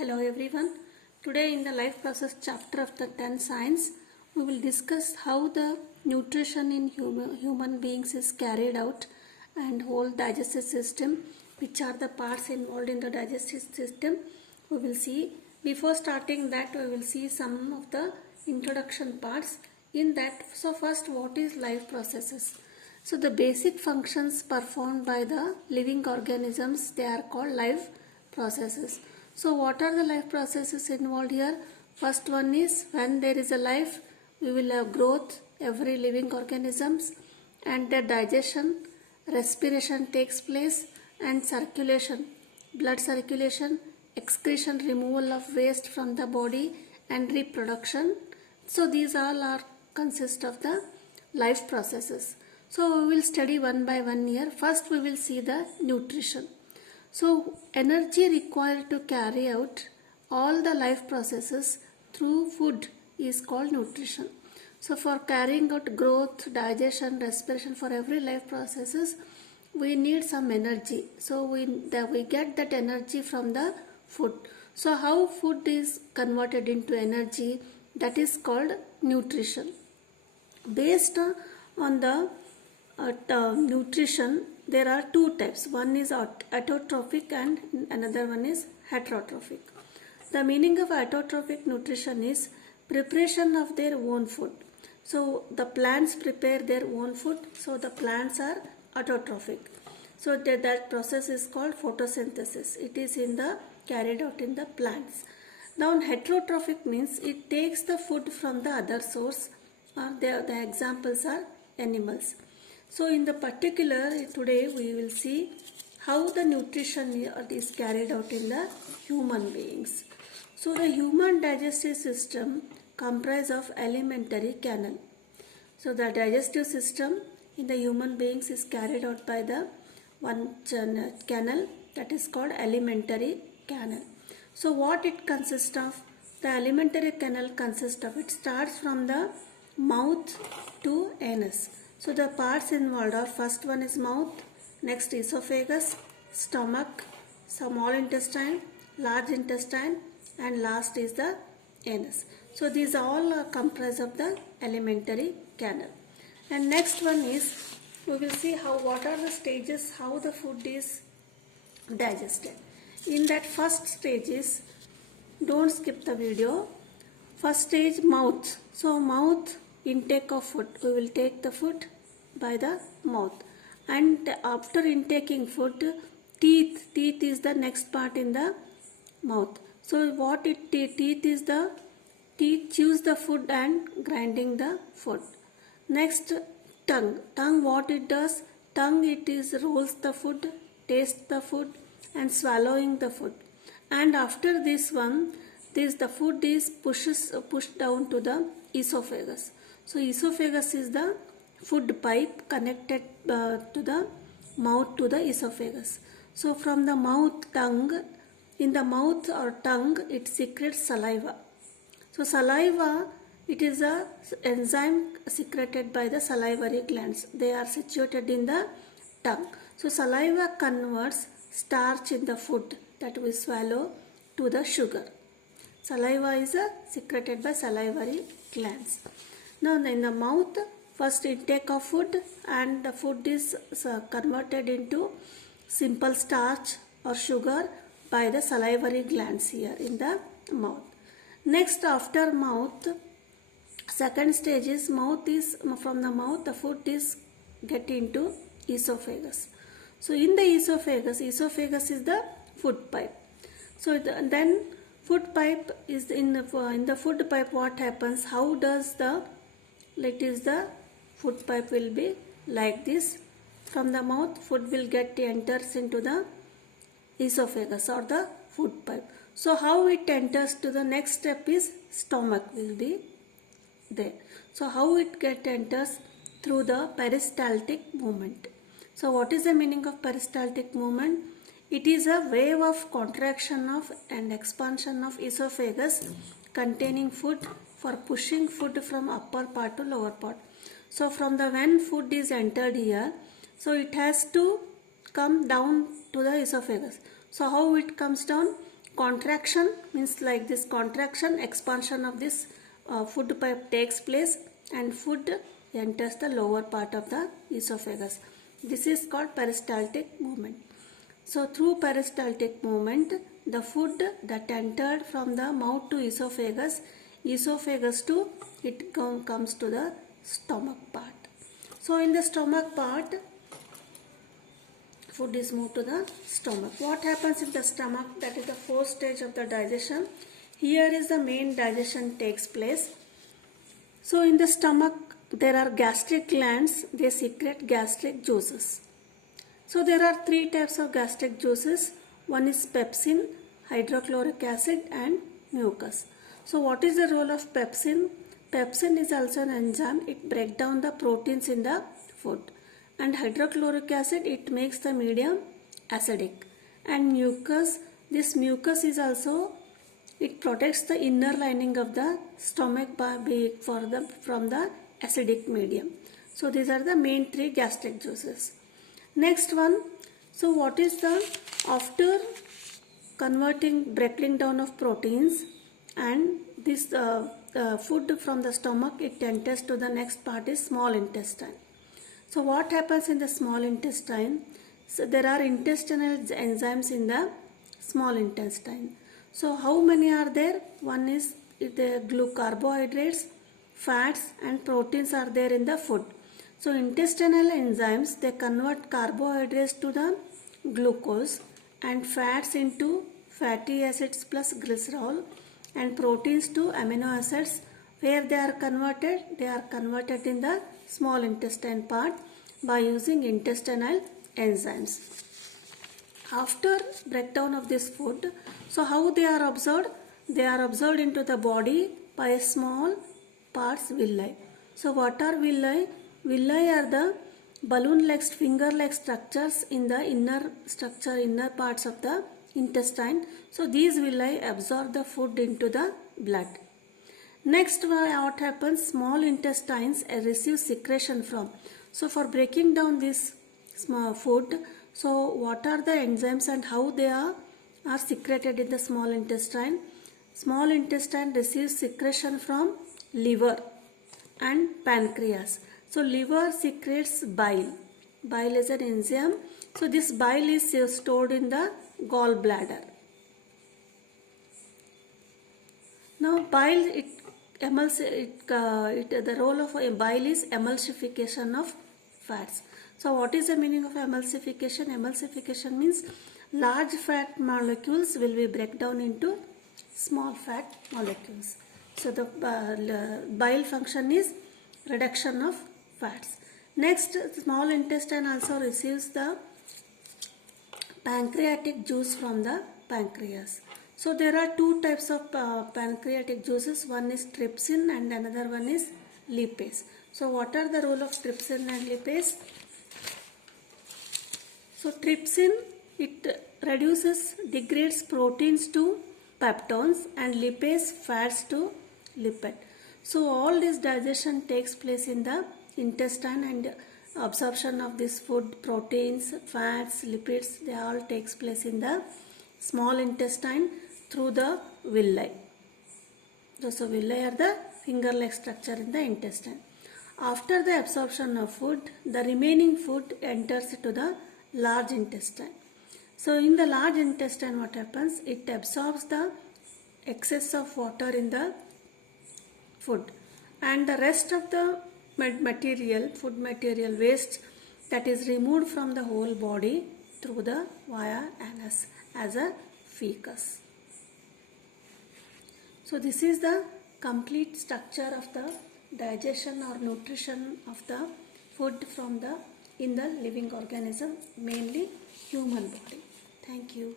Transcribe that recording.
Hello everyone. Today in the life process chapter of the 10th science, we will discuss how the nutrition in human beings is carried out and whole digestive system, which are the parts involved in the digestive system. We will see. Before starting that, we will see some of the introduction parts in that. So first, what is life processes? So the basic functions performed by the living organisms, they are called life processes. So what are the life processes involved here? First one is when there is a life, we will have growth, every living organisms, and their digestion, respiration takes place, and circulation, blood circulation, excretion, removal of waste from the body, and reproduction. So these all are consist of the life processes. So we will study one by one here. First we will see the nutrition. So energy required to carry out all the life processes through food is called nutrition. So for carrying out growth, digestion, respiration, for every life processes, we need some energy. So we get that energy from the food. So how food is converted into energy, that is called nutrition. Based on the nutrition, there are two types. One is autotrophic and another one is heterotrophic. The meaning of autotrophic nutrition is preparation of their own food. So the plants prepare their own food. So the plants are autotrophic. So that process is called photosynthesis. It is carried out in the plants. Now heterotrophic means it takes the food from the other source. The examples are animals. So in the particular, today we will see how the nutrition is carried out in the human beings. So the human digestive system comprises of alimentary canal. So the digestive system in the human beings is carried out by the one canal, that is called alimentary canal. So what it consists of? The alimentary canal consists of, it starts from the mouth to anus. So the parts involved are, first one is mouth, next esophagus, stomach, small intestine, large intestine, and last is the anus. So these all are comprised of the alimentary canal. And next one is, we will see what are the stages, how the food is digested. In that first stage is, don't skip the video. First stage, mouth. So mouth, intake of food. We will take the food by the mouth. And after intaking food, teeth. Teeth is the next part in the mouth. So what teeth is the, teeth chews the food and grinding the food. Next, tongue. Tongue, what it does? Tongue, it is rolls the food, tastes the food and swallowing the food. And after this one, the food is pushed down to the esophagus. So esophagus is the food pipe connected to the mouth to the esophagus. So from the mouth, tongue, in the mouth or tongue, it secretes saliva. So saliva, it is a enzyme secreted by the salivary glands. They are situated in the tongue. So saliva converts starch in the food that we swallow to the sugar. Saliva is secreted by salivary glands. Now in the mouth, first intake of food, and the food is converted into simple starch or sugar by the salivary glands here in the mouth. Next, after mouth, second stage is mouth is, from the mouth the food is get into esophagus. So in the esophagus is the food pipe. So then food pipe is in the food pipe, what happens? How does the food pipe will be like this. From the mouth, food will enters into the esophagus or the food pipe. So how it enters to the next step is stomach will be there. So how it enters? Through the peristaltic movement. So what is the meaning of peristaltic movement? It is a wave of contraction of and expansion of esophagus containing food for pushing food from upper part to lower part. So from the when food is entered here, so it has to come down to the esophagus. So how it comes down? contraction means like this contraction, expansion of this food pipe takes place and food enters the lower part of the esophagus. This is called peristaltic movement. So through peristaltic movement, the food that entered from the mouth to esophagus, esophagus to it comes to the stomach part. So in the stomach part, food is moved to the stomach. What happens in the stomach? That is the fourth stage of the digestion. Here is the main digestion takes place. So in the stomach there are gastric glands. They secrete gastric juices. So there are three types of gastric juices. One is pepsin, hydrochloric acid and mucus. So what is the role of pepsin? Pepsin is also an enzyme. It breaks down the proteins in the food. And hydrochloric acid, it makes the medium acidic. And mucus, this mucus is also, it protects the inner lining of the stomach from the acidic medium. So these are the main three gastric juices. Next one, so what is the, after breaking down of proteins and this food from the stomach, it enters to the next part is small intestine. So what happens in the small intestine? So there are intestinal enzymes in the small intestine. So how many are there? One is the carbohydrates, fats and proteins are there in the food. So intestinal enzymes, they convert carbohydrates to the glucose and fats into fatty acids plus glycerol and proteins to amino acids. Where they are converted? They are converted in the small intestine part by using intestinal enzymes. After breakdown of this food, so how they are absorbed? They are absorbed into the body by small parts villi. So what are villi? Villi are the balloon-like, finger-like structures in the inner parts of the intestine. So these villi absorb the food into the blood. Next, what happens? Small intestines receive secretion from. So for breaking down this small food, so what are the enzymes and how they are secreted in the small intestine? Small intestine receives secretion from liver and pancreas. So liver secretes bile. Bile is an enzyme. So this bile is stored in the gallbladder. Now bile, the role of bile is emulsification of fats. So what is the meaning of emulsification? Emulsification means large fat molecules will be break down into small fat molecules. So the bile function is reduction of fats. Next, small intestine also receives the pancreatic juice from the pancreas. So there are two types of pancreatic juices. One is trypsin and another one is lipase. So what are the role of trypsin and lipase? So trypsin, it degrades proteins to peptones and lipase fats to lipid. So all this digestion takes place in the intestine and absorption of this food, proteins, fats, lipids, they all takes place in the small intestine through the villi. So villi are the finger-like structure in the intestine. After the absorption of food, the remaining food enters to the large intestine. So in the large intestine, what happens? It absorbs the excess of water in the food and the rest of the food material waste, that is removed from the whole body through the via anus as a fecus. So this is the complete structure of the digestion or nutrition of the food in the living organism, mainly human body. Thank you.